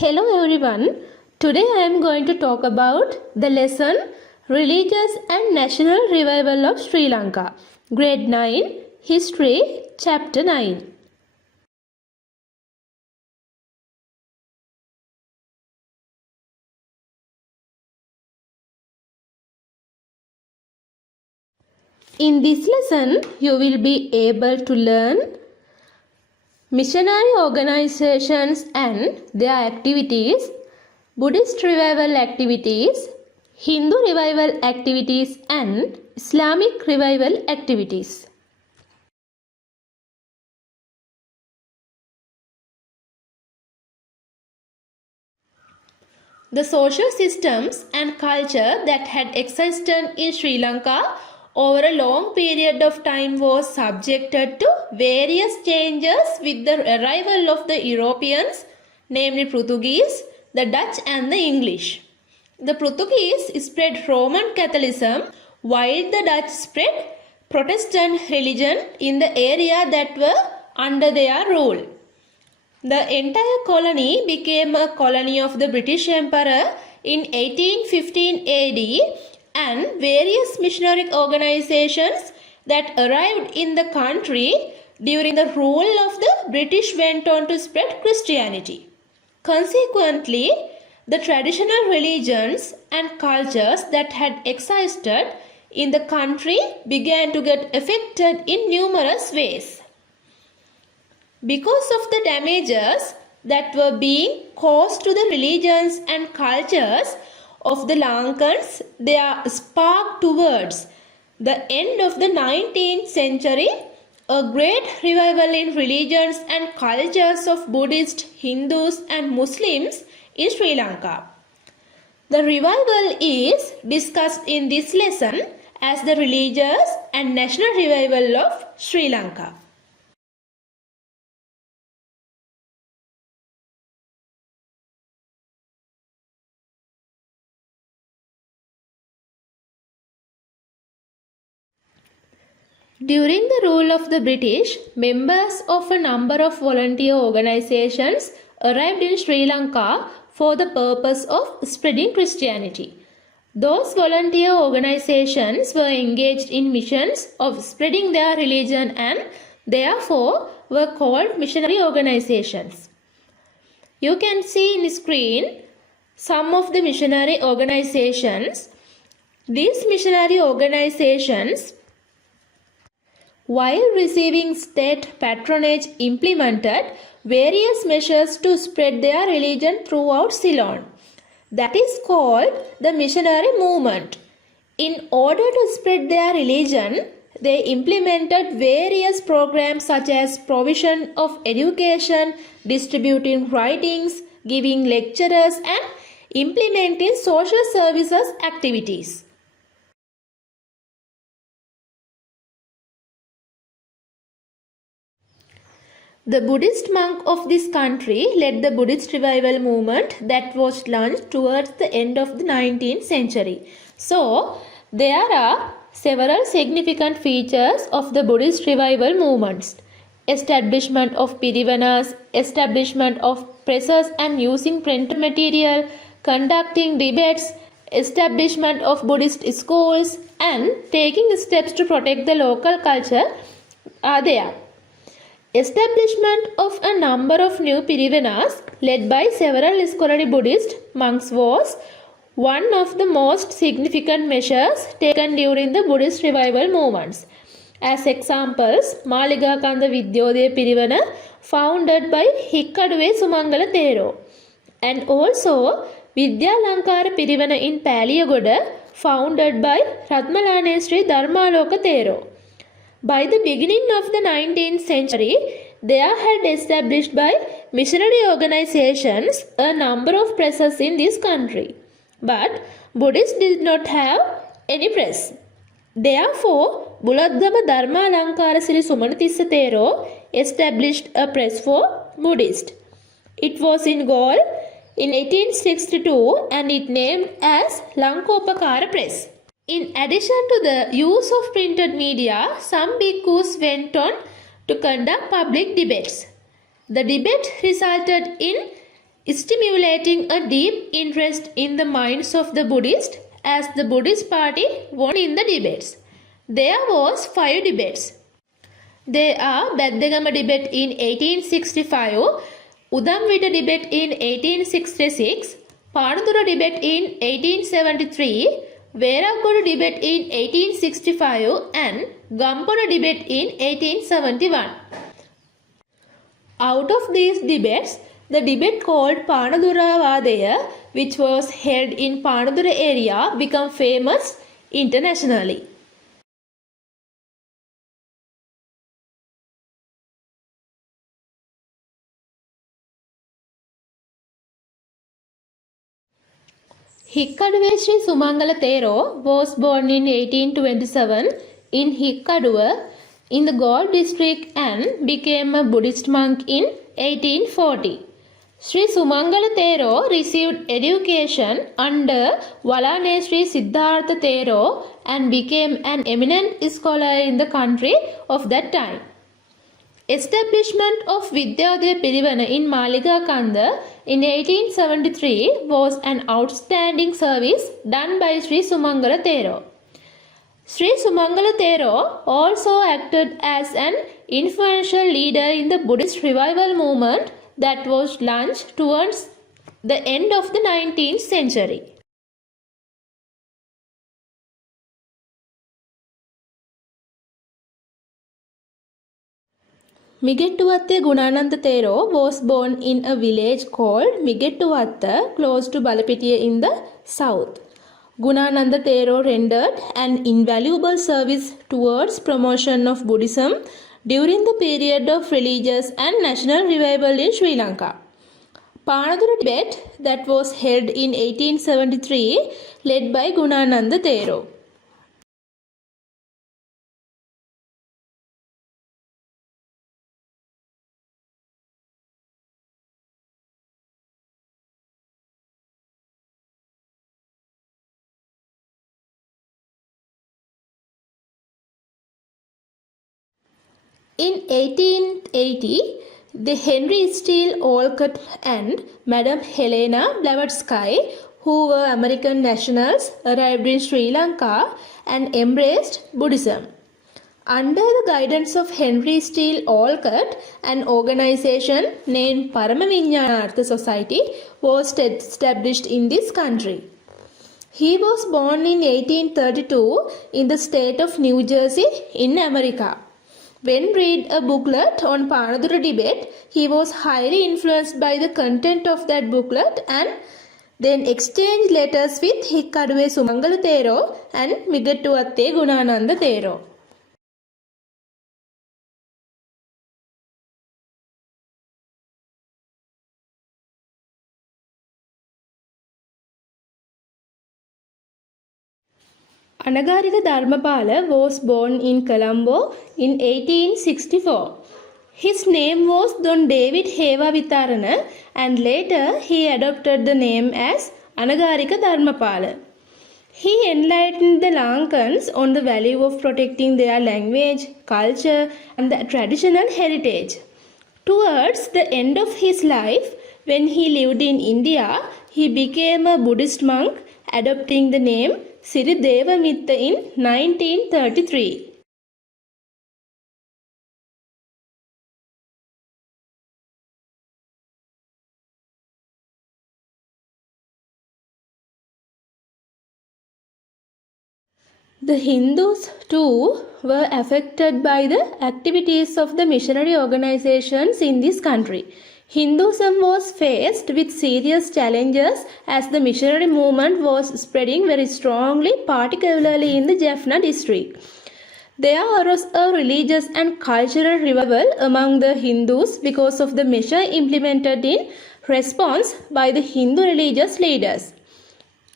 Hello everyone. Today I am going to talk about the lesson Religious and National Revival of Sri Lanka. Grade 9, History, Chapter 9. In this lesson, you will be able to learn missionary organizations and their activities, Buddhist revival activities, Hindu revival activities and Islamic revival activities. The social systems and culture that had existed in Sri Lanka over a long period of time was subjected to various changes with the arrival of the Europeans, namely Portuguese, the Dutch and the English. The Portuguese spread Roman Catholicism while the Dutch spread Protestant religion in the area that were under their rule. The entire colony became a colony of the British Emperor in 1815 AD, and various missionary organizations that arrived in the country during the rule of the British went on to spread Christianity. Consequently, the traditional religions and cultures that had existed in the country began to get affected in numerous ways. Because of the damages that were being caused to the religions and cultures of the Lankans, there sparked towards the end of the 19th century a great revival in religions and cultures of Buddhists, Hindus and Muslims in Sri Lanka. The revival is discussed in this lesson as the religious and national revival of Sri Lanka. During the rule of the British, members of a number of volunteer organizations arrived in Sri Lanka for the purpose of spreading Christianity. Those volunteer organizations were engaged in missions of spreading their religion and therefore were called missionary organizations. You can see in the screen some of the missionary organizations. These missionary organizations, while receiving state patronage, implemented various measures to spread their religion throughout Ceylon. That is called the missionary movement. In order to spread their religion, they implemented various programs such as provision of education, distributing writings, giving lectures and implementing social services activities. The Buddhist monk of this country led the Buddhist revival movement that was launched towards the end of the 19th century. So, there are several significant features of the Buddhist revival movements. Establishment of pirivanas, establishment of presses and using printed material, conducting debates, establishment of Buddhist schools and taking steps to protect the local culture are there. Establishment of a number of new pirivanas led by several scholarly Buddhist monks was one of the most significant measures taken during the Buddhist revival movements. As examples, Maligakanda Vidyodaya Pirivana founded by Hikkaduwe Sumangala Thero, and also Vidyalankara Pirivana in Paliyagoda founded by Ratmalane Sri Dharmaloka Thero. By the beginning of the 19th century, there had established by missionary organizations a number of presses in this country. But Buddhists did not have any press. Therefore, Buladdama Dharmalankara Sri Sumanatissa Thero established a press for Buddhists. It was in Galle in 1862 and it named as Lankopakara Press. In addition to the use of printed media, some bhikkhus went on to conduct public debates. The debate resulted in stimulating a deep interest in the minds of the Buddhists as the Buddhist party won in the debates. There was 5 debates. There are Baddagama debate in 1865, Udamvita debate in 1866, Panadura debate in 1873, Verakoda debate in 1865 and Gampona debate in 1871. Out of these debates, the debate called Panadura Vadaya, which was held in Panadura area, became famous internationally. Hikkaduwe Sri Sumangala Thero was born in 1827 in Hikkaduwa in the Galle district and became a Buddhist monk in 1840. Sri Sumangala Thero received education under Valane Sri Siddhartha Thero and became an eminent scholar in the country of that time. Establishment of Vidyodaya Pirivana in Maligakanda in 1873 was an outstanding service done by Sri Sumangala Thero. Sri Sumangala Thero also acted as an influential leader in the Buddhist revival movement that was launched towards the end of the 19th century. Migettuwatte Gunananda Thero was born in a village called Migettuwatta close to Balapitiya in the south. Gunananda Thero rendered an invaluable service towards promotion of Buddhism during the period of religious and national revival in Sri Lanka. Panadura debate that was held in 1873 led by Gunananda Thero. In 1880, the Henry Steele Olcott and Madame Helena Blavatsky, who were American nationals, arrived in Sri Lanka and embraced Buddhism. Under the guidance of Henry Steele Olcott, an organization named Paramaviññānārtha Society was established in this country. He was born in 1832 in the state of New Jersey in America. When read a booklet on Panadura debate, he was highly influenced by the content of that booklet and then exchanged letters with Hikkaduwe Sumangala Thero and Migettuwatte Gunananda Thero. Anagarika Dharmapala was born in Colombo in 1864. His name was Don David Heva Vitarana and later he adopted the name as Anagarika Dharmapala. He enlightened the Lankans on the value of protecting their language, culture and the traditional heritage. Towards the end of his life, when he lived in India, he became a Buddhist monk, adopting the name Siri Devamitta in 1933. The Hindus too were affected by the activities of the missionary organizations in this country. Hinduism was faced with serious challenges as the missionary movement was spreading very strongly, particularly in the Jaffna district. There was a religious and cultural revival among the Hindus because of the measure implemented in response by the Hindu religious leaders.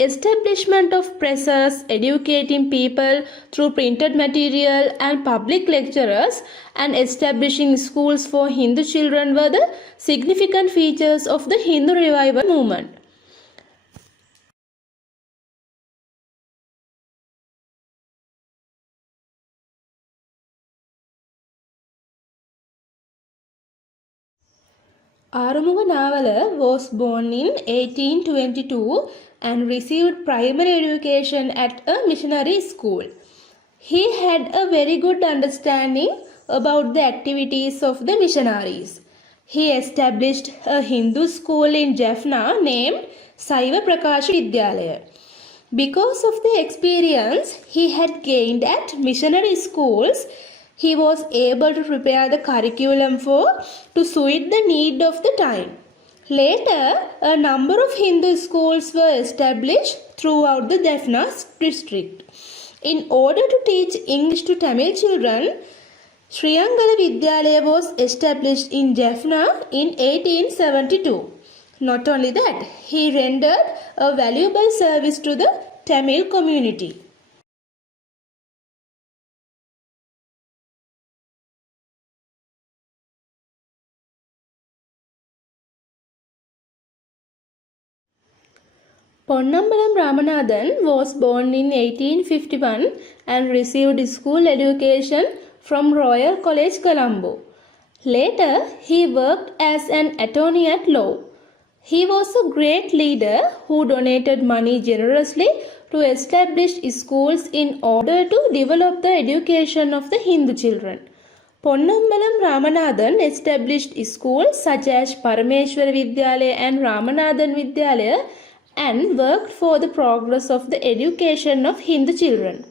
Establishment of presses, educating people through printed material and public lectures, and establishing schools for Hindu children were the significant features of the Hindu revival movement. Arumuga Navala was born in 1822 and received primary education at a missionary school. He had a very good understanding about the activities of the missionaries. He established a Hindu school in Jaffna named Saiva Prakash Vidyalaya. Because of the experience he had gained at missionary schools, he was able to prepare the curriculum to suit the need of the time. Later, a number of Hindu schools were established throughout the Jaffna district. In order to teach English to Tamil children, Sriyangala Vidyalaya was established in Jaffna in 1872. Not only that, he rendered a valuable service to the Tamil community. Ponnambalam Ramanathan was born in 1851 and received school education from Royal College, Colombo. Later, he worked as an attorney at law. He was a great leader who donated money generously to establish schools in order to develop the education of the Hindu children. Ponnambalam Ramanathan established schools such as Parameshwara Vidyalaya and Ramanathan Vidyalaya and worked for the progress of the education of Hindu children.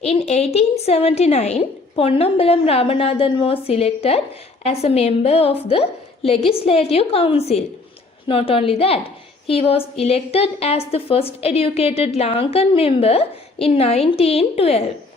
In 1879, Ponnambalam Ramanathan was selected as a member of the Legislative Council. Not only that, he was elected as the first educated Lankan member in 1912.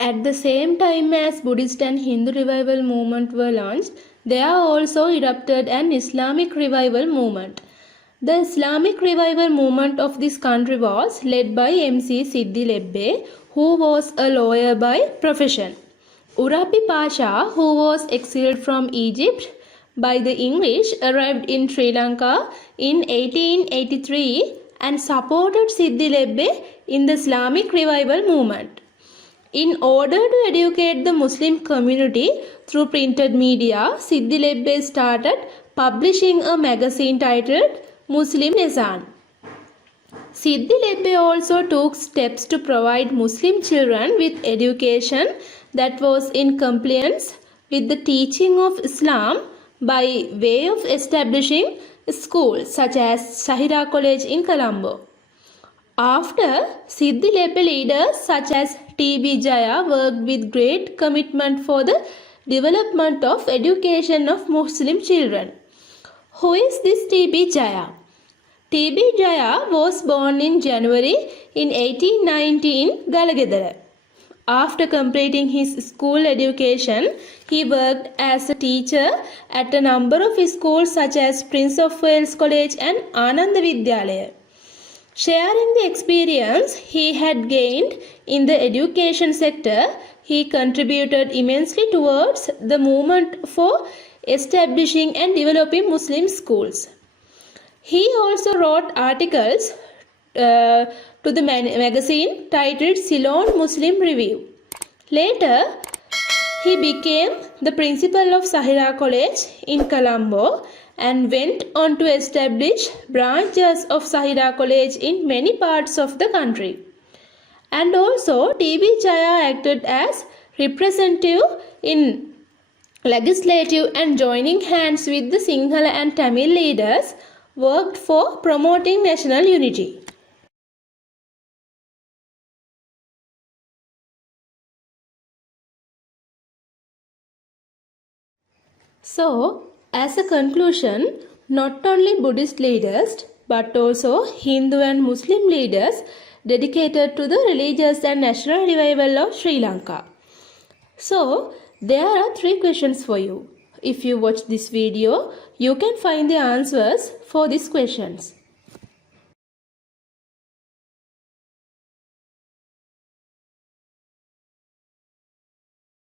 At the same time as Buddhist and Hindu revival movement were launched, there also erupted an Islamic revival movement. The Islamic revival movement of this country was led by MC Siddhi Lebbe, who was a lawyer by profession. Urapi Pasha, who was exiled from Egypt by the English, arrived in Sri Lanka in 1883 and supported Siddhi Lebbe in the Islamic revival movement. In order to educate the Muslim community through printed media, Siddhi Lebbe started publishing a magazine titled Muslim Nezan. Siddhi Lebbe also took steps to provide Muslim children with education that was in compliance with the teaching of Islam by way of establishing schools such as Sahira College in Colombo. After, Siddhi Lebbe leaders such as T.B. Jaya worked with great commitment for the development of education of Muslim children. Who is this T.B. Jaya? T.B. Jaya was born in January in 1890 in Galagedara. After completing his school education, he worked as a teacher at a number of schools such as Prince of Wales College and Ananda Vidyalaya. Sharing the experience he had gained in the education sector, he contributed immensely towards the movement for establishing and developing Muslim schools. He also wrote articles to the magazine titled Ceylon Muslim Review. Later, he became the principal of Sahira College in Colombo and went on to establish branches of Sahira College in many parts of the country. And also, T.B. Jaya acted as representative in legislative and joining hands with the Sinhala and Tamil leaders worked for promoting national unity. So, as a conclusion, not only Buddhist leaders but also Hindu and Muslim leaders dedicated to the religious and national revival of Sri Lanka. So, there are 3 questions for you. If you watch this video, you can find the answers for these questions.